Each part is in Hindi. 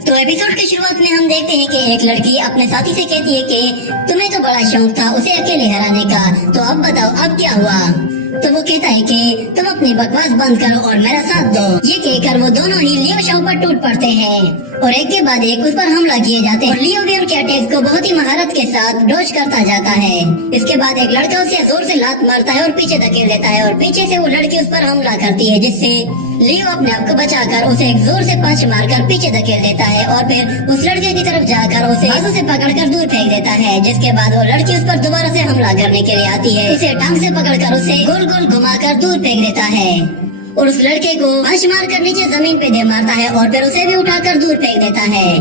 तो एपिसोड की शुरुआत में हम देखते हैं कि एक लड़की अपने साथी से कहती है कि तुम्हें तो बड़ा शौक था उसे अकेले हराने का, तो अब बताओ अब क्या हुआ। तो वो कहता है कि तुम अपनी बकवास बंद करो और मेरा साथ दो। ये कहकर वो दोनों ही लियो शाओ पर टूट पड़ते हैं और एक के बाद एक उस पर हमला किए जाते हैं और लियो भी उनके अटैक को बहुत ही महारत के साथ डॉज करता जाता है। इसके बाद एक लड़का उसे जोर से लात मारता है और पीछे धकेल देता है और पीछे से वो लड़की उस पर हमला करती है, जिससे लियो अपने आप को बचाकर उसे एक जोर से पंच मारकर पीछे धकेल देता है और फिर उस लड़के की तरफ जाकर उसे बाजू से पकड़कर दूर फेंक देता है। जिसके बाद वो लड़की उस पर दोबारा से हमला करने के लिए आती है, उसे टांग से पकड़कर उसे गोल गोल घुमाकर दूर फेंक देता है और उस लड़के को पंच मारकर नीचे जमीन पे दे मारता है और फिर उसे भी उठाकर दूर फेंक देता है,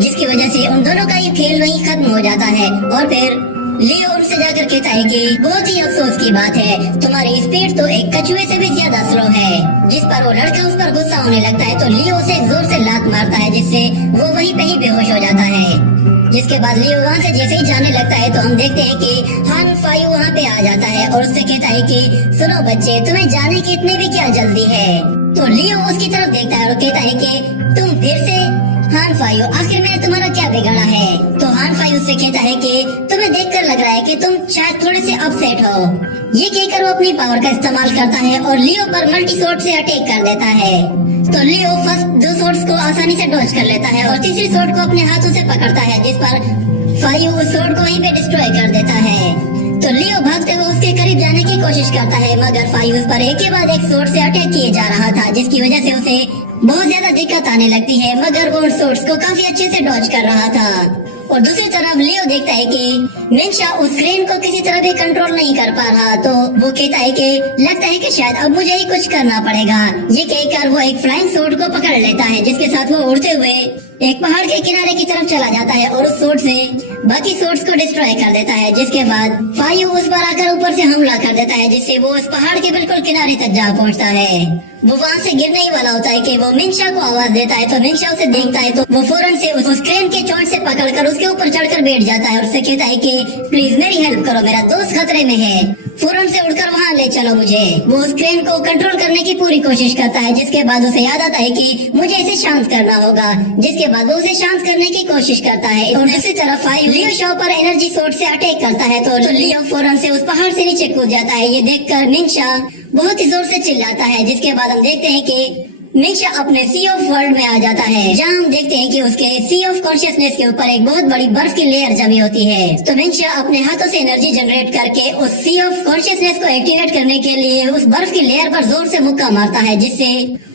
जिसकी वजह से उन दोनों का ये खेल वहीं खत्म हो जाता है। और फिर लियो उनसे जाकर कहता है कि बहुत ही अफसोस की बात है, तुम्हारी स्पीड तो एक कछुए से भी ज्यादा स्लो है। जिस पर वो लड़का उस पर गुस्सा होने लगता है तो लियो उसे जोर से लात मारता है, जिससे वो वहीं पे ही बेहोश हो जाता है। जिसके बाद लियो वहाँ से जैसे ही जाने लगता है तो हम देखते हैं कि हान फायू वहाँ पे आ जाता है और उससे कहता है कि सुनो बच्चे, तुम्हें जाने की इतनी भी क्या जल्दी है। तो लियो उसकी तरफ देखता है और कहता है कि तुम फिर से हान फायू, आखिर में तुम्हारा क्या बिगड़ा है। तो हान फायू से कहता है कि तुम्हें देखकर लग रहा है कि तुम शायद थोड़े से अपसेट हो। ये कहकर वो अपनी पावर का इस्तेमाल करता है और लियो पर मल्टी शॉट से अटैक कर देता है। तो लियो फर्स्ट दो शॉट्स को आसानी से डॉज कर लेता है और तीसरी शॉट को अपने हाथों से पकड़ता है, जिस पर फायू उस शॉट को वहीं पे डिस्ट्रॉय कर देता है। तो लियो भागते हुए उसके करीब जाने की कोशिश करता है, मगर फायू उस पर एक के बाद एक शॉट से अटैक किए जा रहा था, जिसकी वजह से उसे बहुत ज्यादा दिक्कत आने लगती है, मगर वो शॉट्स को काफी अच्छे से डॉज कर रहा था। और दूसरी तरफ लियो देखता है कि मिंशा उस क्रेन को किसी तरह भी कंट्रोल नहीं कर पा रहा, तो वो कहता है कि लगता है कि शायद अब मुझे ही कुछ करना पड़ेगा। ये कहकर वो एक फ्लाइंग शॉट को पकड़ लेता है, जिसके साथ वो उड़ते हुए एक पहाड़ के किनारे की तरफ चला जाता है और उस शॉट से बाकी शॉट्स को डिस्ट्रॉय कर देता है। जिसके बाद फायू उस पर आकर ऊपर से हमला कर देता है, जिससे वो उस पहाड़ के बिल्कुल किनारे तक जा पहुंचता है। वो वहाँ से गिरने ही वाला होता है कि वो मिंशा को आवाज देता है, तो मिंशा उसे देखता है तो वो फौरन से उस क्रेन के चोट से पकड़कर उसके ऊपर चढ़कर बैठ जाता है और उससे कहता है कि प्लीज मेरी हेल्प करो, मेरा दोस्त खतरे में है, फौरन से उड़कर वहाँ ले चलो मुझे। वो उस क्रेन को कंट्रोल करने की पूरी कोशिश करता है, जिसके बाद उसे याद आता है कि मुझे इसे शांत करना होगा। जिसके बाद वो उसे शांत करने की कोशिश करता है और दूसरी तरफ फायू लियो शाओ पर एनर्जी शॉट से अटैक करता है, तो लियो फौरन से उस पहाड़ से नीचे कूद जाता है। ये देखकर मिंशा बहुत ही जोर से चिल्लाता है, जिसके बाद हम देखते हैं कि मिंशा अपने सी ऑफ वर्ल्ड में आ जाता है, जहाँ हम देखते हैं कि उसके सी ऑफ कॉन्शियसनेस के ऊपर एक बहुत बड़ी बर्फ की लेयर जमी होती है। तो मिंशा अपने हाथों से एनर्जी जनरेट करके उस सी ऑफ कॉन्शियसनेस को एक्टिवेट करने के लिए उस बर्फ की लेयर पर जोर से मुक्का मारता है, जिससे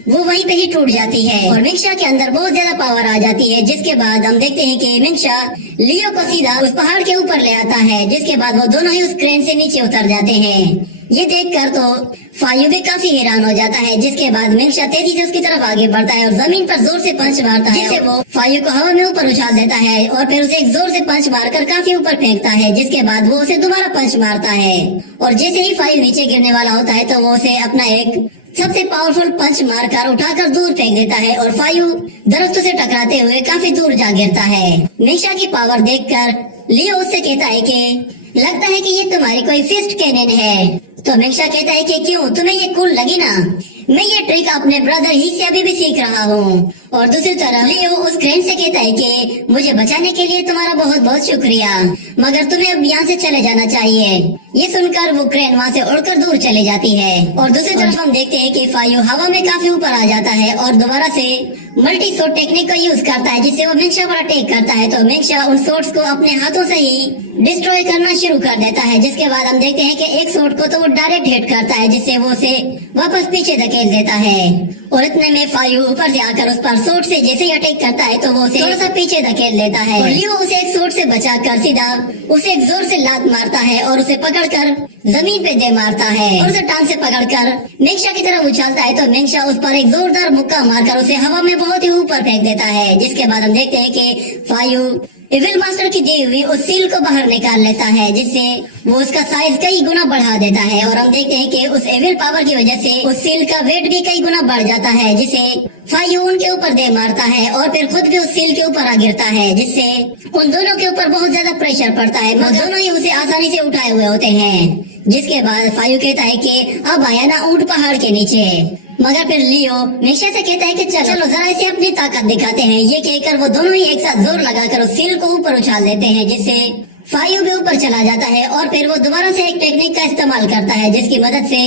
वो वहीं पे ही टूट जाती है और मिंशा के अंदर बहुत ज्यादा पावर आ जाती है। जिसके बाद हम देखते हैं कि मिंशा लियो को सीधा उस पहाड़ के ऊपर ले आता है, जिसके बाद वो दोनों ही उस क्रेन से नीचे उतर जाते हैं। ये देखकर तो फायू भी काफी हैरान हो जाता है। जिसके बाद मिंशा तेजी से उसकी तरफ आगे बढ़ता है और जमीन पर जोर से पंच मारता है, जिससे वो फायू को हवा में ऊपर उछाल देता है और फिर उसे एक जोर से पंच मारकर काफी ऊपर फेंकता है। जिसके बाद वो उसे दोबारा पंच मारता है और जैसे ही फायू नीचे गिरने वाला होता है तो वो उसे अपना एक सबसे पावरफुल पंच मारकर उठाकर दूर फेंक देता है और फायू दरख्तों से टकराते हुए काफी दूर जा गिरता है। मिंशा की पावर देखकर लियो उससे कहता है कि लगता है कि ये तुम्हारी कोई फिस्ट कैनन है। तो मिंशा कहता है कि क्यों, तुम्हें ये कूल लगी ना, मैं ये ट्रिक अपने ब्रदर ही से अभी भी सीख रहा हूँ। और दूसरी तरफ लियो उस क्रेन से कहता है कि मुझे बचाने के लिए तुम्हारा बहुत बहुत शुक्रिया, मगर तुम्हें अब यहाँ से चले जाना चाहिए। ये सुनकर वो क्रेन वहाँ से उड़कर दूर चली जाती है और दूसरी तरफ हम देखते हैं कि फायू हवा में काफी ऊपर आ जाता है और दोबारा से मल्टी शॉट टेक्निक का यूज करता है, जिससे वो मिंशा पर अटैक करता है। तो मिंशा उन शॉट्स को अपने हाथों से ही डिस्ट्रॉय करना शुरू कर देता है। जिसके बाद हम देखते हैं कि एक शॉट को तो वो डायरेक्ट हिट करता है, जिससे वो उसे वापस पीछे धकेल देता है और इतने में फायू ऊपर से आकर उस पर शॉट से जैसे ही अटैक करता है तो वो उसे थोड़ा सा पीछे धकेल देता है और लियो उसे एक शॉट से बचाकर सीधा उसे एक जोर से लात मारता है और उसे पकड़कर जमीन पे दे मारता है और उसे टांग से पकड़कर मिंशा की तरफ उछालता है। तो मिंशा उस पर एक जोरदार मुक्का मारकर उसे हवा में बहुत ही ऊपर फेंक देता है। जिसके बाद हम देखते हैं कि फायू इविल मास्टर की दी हुई उस सील को बाहर निकाल लेता है, जिससे वो उसका साइज कई गुना बढ़ा देता है और हम देखते हैं कि उस एविल पावर की वजह से उस सील का वेट भी कई गुना बढ़ जाता है, जिसे फायू उनके ऊपर दे मारता है और फिर खुद भी उस सील के ऊपर आ गिरता है, जिससे उन दोनों के ऊपर बहुत ज्यादा प्रेशर पड़ता है, मगर दोनों ही उसे आसानी से उठाए हुए होते हैं। जिसके बाद फायू कहता है कि अब आया ना ऊंट पहाड़ के नीचे, मगर फिर लियो मिंगशा से कहता है कि चलो जरा इसे अपनी ताकत दिखाते हैं। ये कहकर वो दोनों ही एक साथ जोर लगाकर उस सील को ऊपर उछाल देते हैं, जिससे फायू भी ऊपर चला जाता है और फिर वो दोबारा से एक टेक्निक का इस्तेमाल करता है, जिसकी मदद से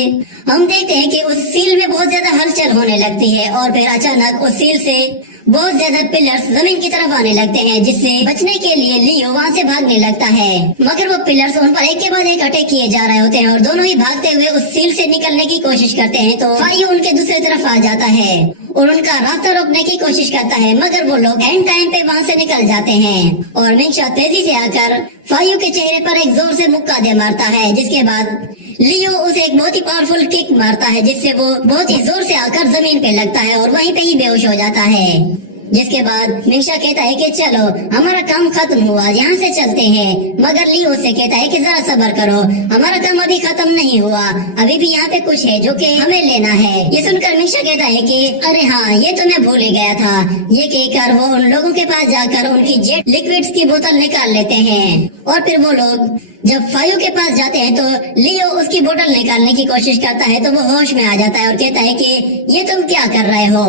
हम देखते हैं कि उस सील में बहुत ज्यादा हलचल होने लगती है और फिर अचानक उस सील से बहुत ज्यादा पिलर्स जमीन की तरफ आने लगते हैं, जिससे बचने के लिए लियो वहाँ से भागने लगता है। मगर वो पिलर्स उन पर एक के बाद एक अटैक किए जा रहे होते हैं और दोनों ही भागते हुए उस सील से निकलने की कोशिश करते हैं। तो फायू उनके दूसरी तरफ आ जाता है और उनका रास्ता रोकने की कोशिश करता है, मगर वो लोग एंड टाइम पे वहाँ से निकल जाते हैं और मिंगशा तेजी से आकर फायू के चेहरे पर एक जोर से मुक्का दे मारता है, जिसके बाद लियो उसे एक बहुत ही पावरफुल किक मारता है, जिससे वो बहुत ही जोर से आकर जमीन पे लगता है और वहीं पे ही बेहोश हो जाता है। जिसके बाद मिंगशा कहता है कि चलो हमारा काम खत्म हुआ, यहाँ से चलते हैं। मगर लियो उससे कहता है कि जरा सब्र करो, हमारा काम अभी खत्म नहीं हुआ, अभी भी यहाँ पे कुछ है जो कि हमें लेना है। ये सुनकर मिंगशा कहता है कि अरे हाँ, ये तो मैं भूल ही गया था। ये कहकर वो उन लोगों के पास जाकर उनकी जेट लिक्विड्स की बोतल निकाल लेते हैं और फिर वो लोग जब फायू के पास जाते हैं तो लियो उसकी बोतल निकालने की कोशिश करता है, तो वो होश में आ जाता है और कहता है कि ये तुम क्या कर रहे हो।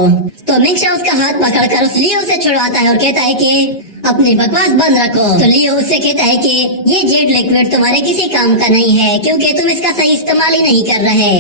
तो मिंगशा उसका हाथ पकड़कर उस लियो से छुड़वाता है और कहता है कि अपनी बकवास बंद रखो। तो लियो उससे कहता है कि ये जेट लिक्विड तुम्हारे किसी काम का नहीं है, क्योंकि तुम इसका सही इस्तेमाल ही नहीं कर रहे,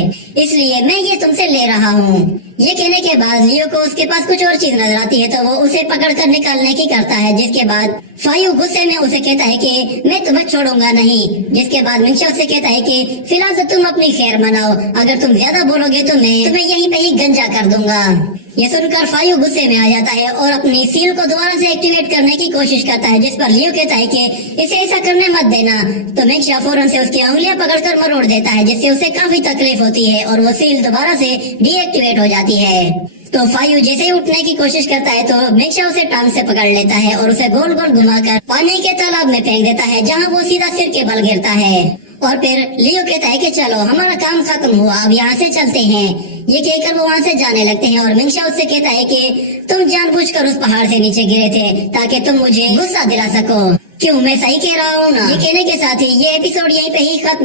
इसलिए मैं ये तुमसे ले रहा हूँ। ये कहने के बाद लियो को उसके पास कुछ और चीज नजर आती है, तो वो उसे पकड़कर निकालने की करता है, जिसके बाद फायू गुस्से में उसे कहता है कि मैं तुम्हें छोड़ूंगा नहीं। जिसके बाद मिंगशा उससे कहता है कि फिलहाल तो तुम अपनी खैर मनाओ, अगर तुम ज्यादा बोलोगे तो मैं तुम्हें यहीं पे ही गंजा कर दूंगा। ये सुनकर फायू गुस्से में आ जाता है और अपनी सील को दोबारा से एक्टिवेट करने की कोशिश करता है, जिस पर लियो कहता है कि इसे ऐसा करने मत देना। तो मिंगशा फौरन से उसकी उंगलियां पकड़कर मरोड़ देता है, जिससे उसे काफी तकलीफ होती है और वो सील दोबारा से डीएक्टिवेट हो जाती है। तो फायू जैसे ही उठने की कोशिश करता है तो मिंगशा उसे टांग से पकड़ लेता है और उसे गोल गोल घुमाकर पानी के तालाब में फेंक देता है, जहाँ वो सीधा सिर के बल गिरता है। और फिर लियो कहता है कि चलो हमारा काम खत्म हुआ, अब यहाँ से चलते हैं। ये कहकर वो वहाँ से जाने लगते हैं और मिंगशा उससे कहता है कि तुम जानबूझकर उस पहाड़ से नीचे गिरे थे ताकि तुम मुझे गुस्सा दिला सको। क्यों, मैं सही कह रहा हूँ ना? ये कहने के साथ ही ये एपिसोड यहीं पे ही खत्म।